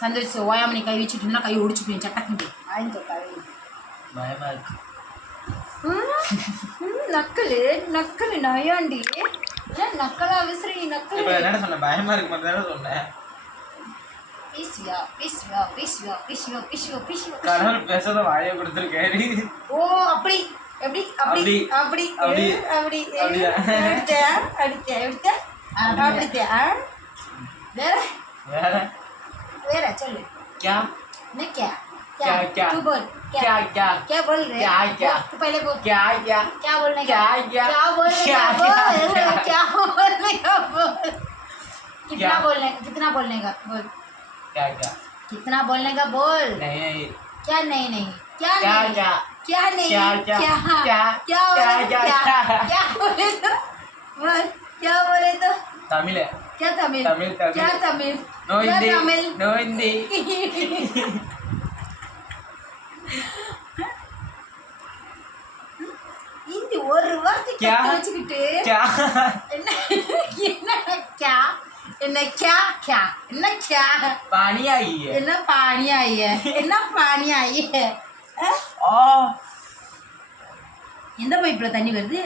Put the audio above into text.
சந்தோஷ் ஓயாம நீ கை வச்சுட்டு இருந்தா கை ஒடிச்சு போய் சட்டக்கு வாங்கிக்கோ கை பயமா இருக்கு. நக்கலு நக்கலு நயாண்டி. ஏன் நக்கலா விசிறி நக்கலு? இப்ப என்ன சொன்னேன் பயமா இருக்கு மாதிரி தானே சொன்னேன் பேசுவியா பேசுவியா பேசுவியா பேசுவியா பேசுவியா பேசுவியா கடவுள் பேசாத வாயை கொடுத்துருக்காரு ஓ அப்படி எப்படி அப்படி அப்படி அப்படி. அப்படி ஏ, அப்படியா? அடித்த அடித்த बोल। क्या? मैं क्या? क्या? क्या तू बोल। क्या? क्या क्या? बोल रहे? क्या क्या? तू पहले बोल। क्या क्या? क्या बोलने क्या क्या? क्या बोल क्या बोल। क्या बोलने का? बोल। कितना बोलने कितना बोलने का? बोल। क्या क्या? कितना बोलने का? बोल। नहीं। क्या? नहीं नहीं। क्या नहीं? क्या? नहीं? क्या क्या? क्या? क्या? क्या बोले? तो? क्या बोले तो? तमिल है। क्या तमिल तमिल, तमिल। क्या तमिल नो क्या हिंदी तमिल नो हिंदी இந்த ஒரு வார்த்தை क्या? கத்து வச்சுக்கிட்டு क्या என்ன என்ன क्या என்ன क्या क्या என்ன क्या पानी आई है என்ன पानी आई है என்ன पानी आई है அஹ்? ओ எந்த பைப்பில் தண்ணி வருது